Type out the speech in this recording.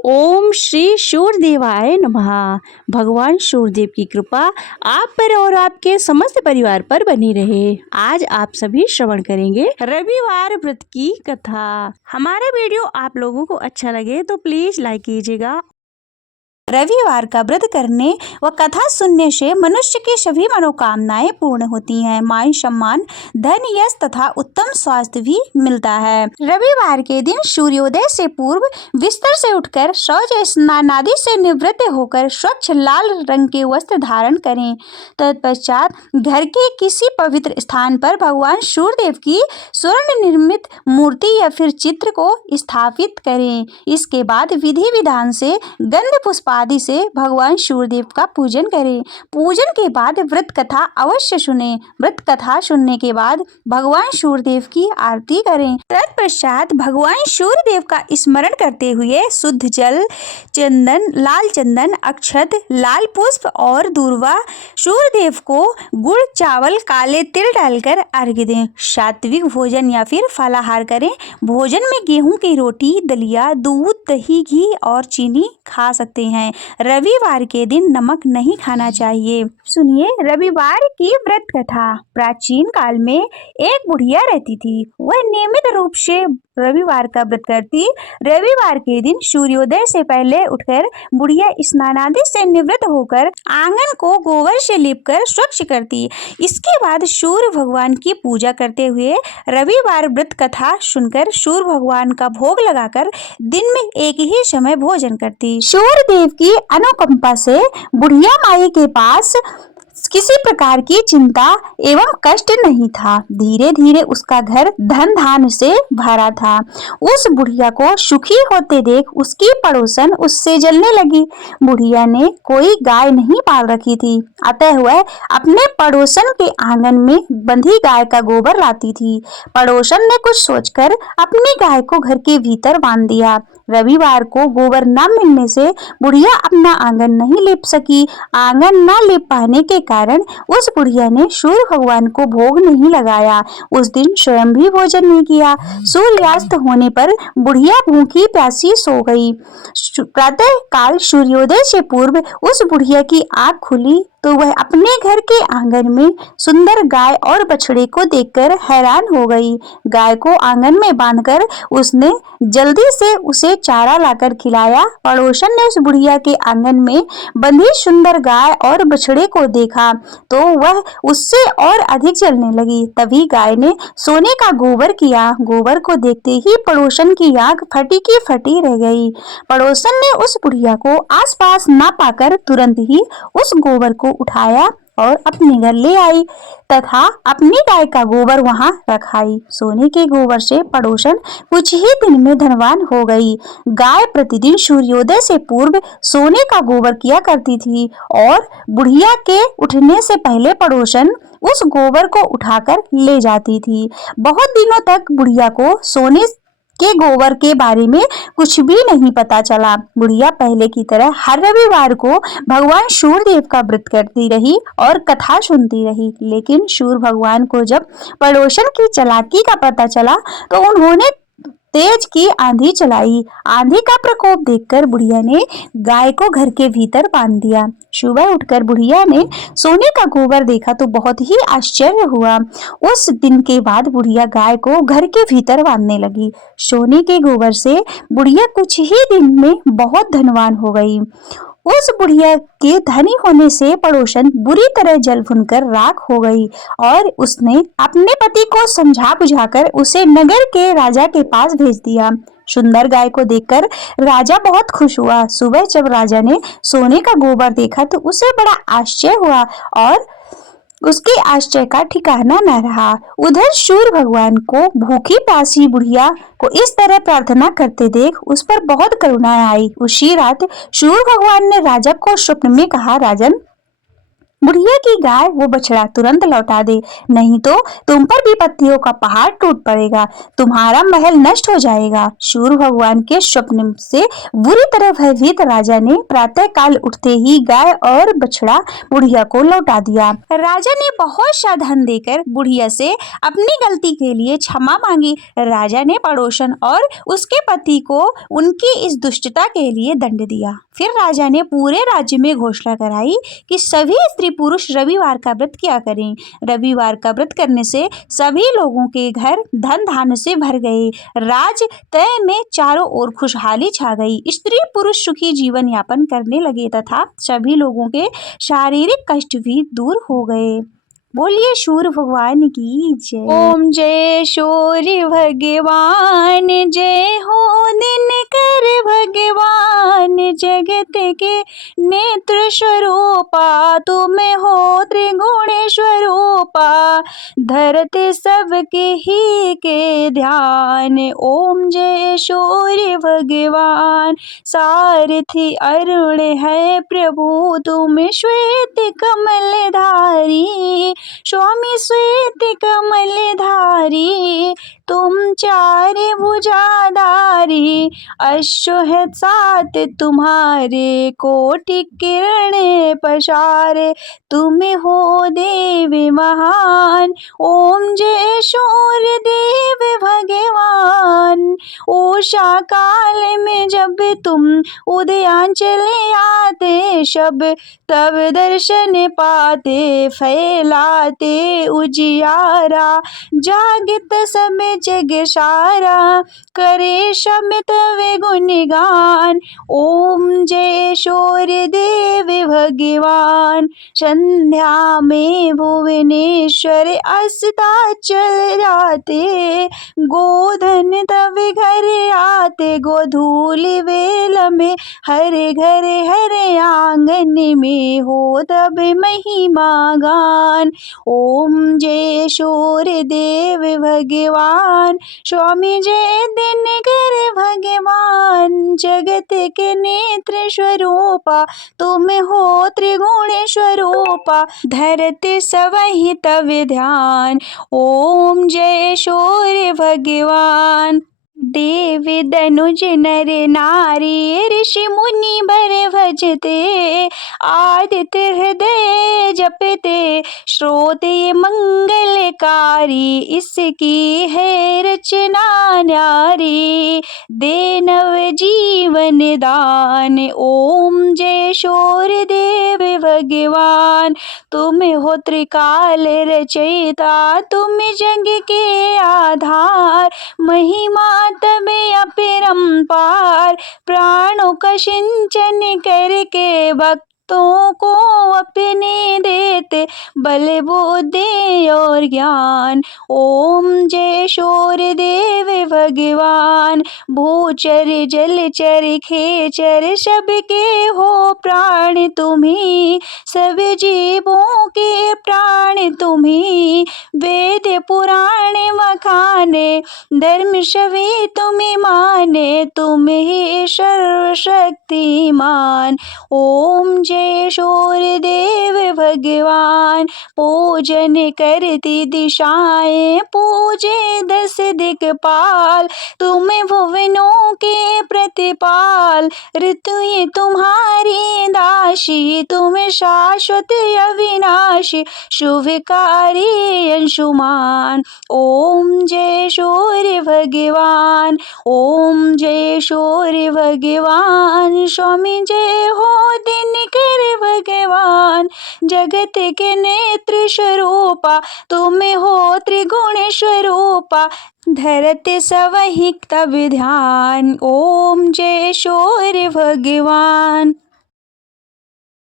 ओम श्री सूर्यदेवाय नमः। भगवान सूर्यदेव की कृपा आप पर और आपके समस्त परिवार पर बनी रहे। आज आप सभी श्रवण करेंगे रविवार व्रत की कथा। हमारा वीडियो आप लोगों को अच्छा लगे तो प्लीज लाइक कीजिएगा। रविवार का व्रत करने व कथा सुनने से मनुष्य की सभी मनोकामनाएं पूर्ण होती हैं। मान सम्मान, धन, यश तथा उत्तम स्वास्थ्य भी मिलता है। रविवार के दिन सूर्योदय से पूर्व बिस्तर से उठकर शौच स्नान आदि से निवृत्त होकर स्वच्छ लाल रंग के वस्त्र धारण करें। तत्पश्चात घर के किसी पवित्र स्थान पर भगवान सूर्यदेव की स्वर्ण निर्मित मूर्ति या फिर चित्र को स्थापित करें। इसके बाद विधि विधान से गंध पुष्प आदि से भगवान सूर्यदेव का पूजन करें। पूजन के बाद व्रत कथा अवश्य सुने। व्रत कथा सुनने के बाद भगवान सूर्यदेव की आरती करें। तत्पश्चात भगवान सूर्यदेव का स्मरण करते हुए शुद्ध जल, चंदन, लाल चंदन, अक्षत, लाल पुष्प और दूर्वा सूर्यदेव को गुड़, चावल, काले तिल डालकर अर्घ्य दें। सात्विक भोजन या फिर फलाहार करें। भोजन में गेहूं की रोटी, दलिया, दूध, दही, घी और चीनी खा सकते हैं। रविवार के दिन नमक नहीं खाना चाहिए। सुनिए रविवार की व्रत कथा। प्राचीन काल में एक बुढ़िया रहती थी। वह नियमित रूप से रविवार का व्रत करती। रविवार के दिन सूर्योदय से पहले उठकर बुढ़िया स्नान आदि से निवृत्त होकर आंगन को गोबर से लीपकर स्वच्छ करती। इसके बाद सूर्य भगवान की पूजा करते हुए रविवार व्रत कथा सुनकर सूर्य भगवान का भोग लगाकर दिन में एक ही समय भोजन करती। सूर्य देव की अनुकंपा से बुढ़िया माई के पास किसी प्रकार की चिंता एवं कष्ट नहीं था। धीरे धीरे उसका घर धन धान से भरा था। उस बुढ़िया को सुखी होते देख उसकी पड़ोसन उससे जलने लगी। बुढ़िया ने कोई गाय नहीं पाल रखी थी, अतः वह अपने पड़ोसन के आंगन में बंधी गाय का गोबर लाती थी। पड़ोसन ने कुछ सोचकर अपनी गाय को घर के भीतर बांध दिया। रविवार को गोबर न मिलने से बुढ़िया अपना आंगन नहीं लीप सकी। आंगन न लीप पाने के कारण उस बुढ़िया ने सूर्य भगवान को भोग नहीं लगाया। उस दिन स्वयं भी भोजन नहीं किया। सूर्यास्त होने पर बुढ़िया भूखी प्यासी सो गई। प्रातः काल सूर्योदय से पूर्व उस बुढ़िया की आंख खुली तो वह अपने घर के आंगन में सुंदर गाय और बछड़े को देखकर हैरान हो गई। गाय को आंगन में बांधकर उसने जल्दी से उसे चारा लाकर खिलाया। पड़ोसन ने उस बुढ़िया के आंगन में बंधी सुंदर गाय और बछड़े को देखा तो वह उससे और अधिक जलने लगी। तभी गाय ने सोने का गोबर किया। गोबर को देखते ही पड़ोसन की आंख फटी की फटी रह गई। पड़ोसन ने उस बुढ़िया को आसपास न पाकर तुरंत ही उस गोबर को उठाया और अपने घर ले आई तथा अपनी गाय का गोबर वहां रखाई। सोने के गोबर से पड़ोसन कुछ ही दिन में धनवान हो गई। गाय प्रतिदिन सूर्योदय से पूर्व सोने का गोबर किया करती थी और बुढ़िया के उठने से पहले पड़ोसन उस गोबर को उठाकर ले जाती थी। बहुत दिनों तक बुढ़िया को सोने के गोबर के बारे में कुछ भी नहीं पता चला। बुढ़िया पहले की तरह हर रविवार को भगवान सूर्यदेव का व्रत करती रही और कथा सुनती रही। लेकिन सूर्य भगवान को जब पड़ोसन की चालाकी का पता चला तो उन्होंने तेज की आंधी चलाई। आंधी का प्रकोप देखकर बुढ़िया ने गाय को घर के भीतर बांध दिया। सुबह उठकर बुढ़िया ने सोने का गोबर देखा तो बहुत ही आश्चर्य हुआ। उस दिन के बाद बुढ़िया गाय को घर के भीतर बांधने लगी। सोने के गोबर से बुढ़िया कुछ ही दिन में बहुत धनवान हो गई। उस बुढ़िया के धनी होने से पड़ोसन बुरी तरह जल भुनकर राख हो गई और उसने अपने पति को समझा बुझाकर उसे नगर के राजा के पास भेज दिया। सुंदर गाय को देखकर राजा बहुत खुश हुआ। सुबह जब राजा ने सोने का गोबर देखा तो उसे बड़ा आश्चर्य हुआ और उसके आश्चर्य का ठिकाना न रहा। उधर सूर्य भगवान को भूखी प्यासी बुढ़िया को इस तरह प्रार्थना करते देख उस पर बहुत करुणा आई। उसी रात सूर्य भगवान ने राजा को स्वप्न में कहा, राजन, बुढ़िया की गाय वो बछड़ा तुरंत लौटा दे, नहीं तो तुम पर विपत्तियों का पहाड़ टूट पड़ेगा, तुम्हारा महल नष्ट हो जाएगा। सूर्य भगवान के स्वप्न से बुरी तरह भयभीत राजा ने प्रातः काल उठते ही गाय और बछड़ा बुढ़िया को लौटा दिया। राजा ने बहुत सा धन देकर बुढ़िया से अपनी गलती के लिए क्षमा मांगी। राजा ने पड़ोसन और उसके पति को उनकी इस दुष्टता के लिए दंड दिया। फिर राजा ने पूरे राज्य में घोषणा कराई कि सभी स्त्री पुरुष रविवार का व्रत किया करें। रविवार का व्रत करने से सभी लोगों के घर धन धान्य से भर गए। राज तय में चारों ओर खुशहाली छा गई। स्त्री पुरुष सुखी जीवन यापन करने लगे तथा सभी लोगों के शारीरिक कष्ट भी दूर हो गए। बोलिए सूर्य भगवान की जय। ओम जय सूर्य भगवान, जय हो दिनकर भगवान, जगत के नेत्र स्वरूपा तुम हो त्रिगुण स्वरूपा, धरते सबके ही के ध्यान। ओम जय सूर्य भगवान, सारथी अरुण है प्रभु तुम श्वेत कमल धारी, स्वामी श्वेत कमल धारी तुम चार भुजाधारी, अश्व सात तुम्हारे कोटि किरण पसारे, तुम हो देव महान। ओम जय सूर्य देव भगवान, उषा काल में जब तुम उदयांचल आते, शब तब दर्शन पाते फैलाते उजियारा, जागत सब जग सारा करे शमित वे गुणगान। ओम जय सूर्य देव भगवान, संध्या में भुवनेश्वर अस्ताचल जाते, गोधन तब घर आते, गोधूल वेल में हर घर हर आंगन में हो तब महिमा गान। ओम जय सूर्य देव भगवान, स्वामी जय दिनकर भगवान, जगत के नेत्र स्वरूपा तुम हो त्रिगुण स्वरूपा, धरते सबहि तव ध्यान। ओम जय सूर्य भगवान, देव दनुज नर नारी ऋषि मुनि बर भजते, आदित्य हृदय जपते, श्रोते मंगलकारी, इसकी है रचना न्यारी, दे नव जीवन दान। ओम जय सूर्य देव भगवान, तुम हो त्रिकाल रचयिता, तुम जग के आधार, महिमा तब अपरंपार, प्राणों का सिंचन करके भक्तों को अपने देते, बल बुद्धि और ज्ञान। ओम जय सूर्य देव भगवान, भूचर जलचर खेचर सबके हो प्राण तुम्ही, सब जीवों के प्राण तुम्ही, वेद पुराण मखाने, धर्म सभी तुम्हें माने, तुम ही सर्वशक्तिमान। ओम जय सूर्य देव भगवान, पूजन करती दिशाएं पूजे दस दिक्पाल, तुम भुवनों के प्रतिपाल, ऋतु ये तुम्हारी दासी, तुम शाश्वत अविनाशी, शुभकारी अंशुमान। ओम जय सूर्य भगवान, ओम जय सूर्य भगवान, स्वामी जय हो दिनकर भगवान, जगत के नेत्र स्वरूपा तुम हो त्रिगुण स्वरूपा, धरते सबहि तव ध्यान। ओम जय सूर्य भगवान।